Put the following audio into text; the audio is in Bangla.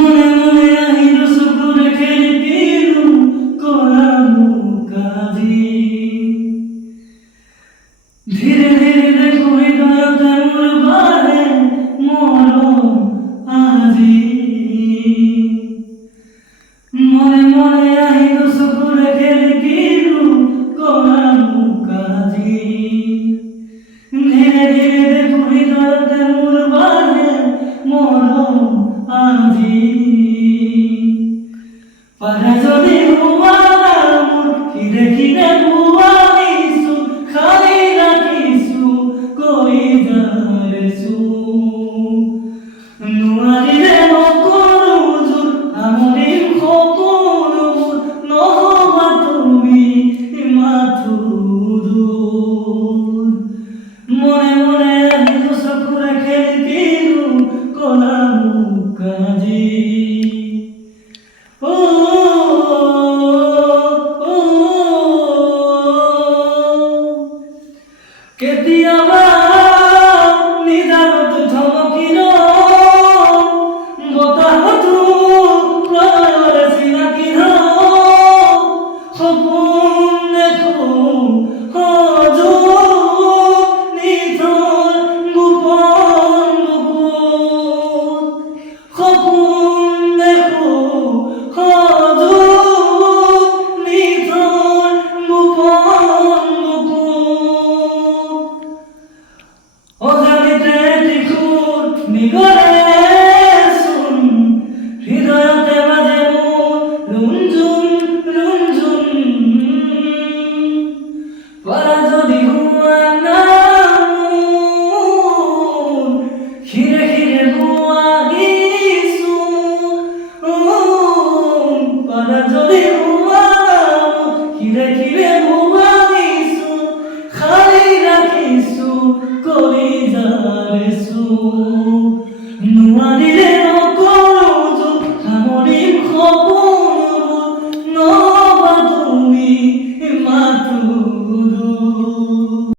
মনে মনে আহিল শুকুরে খেলি দিলু করালু কাজী ধীরে ধীরে দেখো হৃদয়তে মোর বাড়ে মরম আজি মনে মনে আহিল শুকুরে খেলি দিলু করালু কাজী ধীরে ধীরে দেখো হৃদয়তে মোর বাড়ে মরম আজি পারা যদি হুয়া মোর খিদে খিদে হুয়া ইসু খালি রাখিসু কই যারেসু নুয়ারিলে নকরু জুর আমরি খকুরু নহবা তুমি মাথুদুর মনে মনে আহিল চকুৰে খেলিকিলো কলামু কাজি কেতিয়াবা নিদানত ধমকিল বতাহতো প্ৰণয়ৰে চিনাকি সপোন দেখো সজো নিথৰ গোপন বুকুত সপোন দেখো সজো নিথৰ গোপন বুকুত অজানিতে টিকুৰ নিগৰেচোন হৃদয়তে বাজে মোৰ ৰুণঝুন ৰুণঝুন পাৰা যদি হোৱা নাম খিৰে খিৰে হোৱাহিছো পাৰা যদি হোৱা নাম খিৰে খিৰে হোৱাহিছো খালি ৰাখিছো কলিজাৰেছো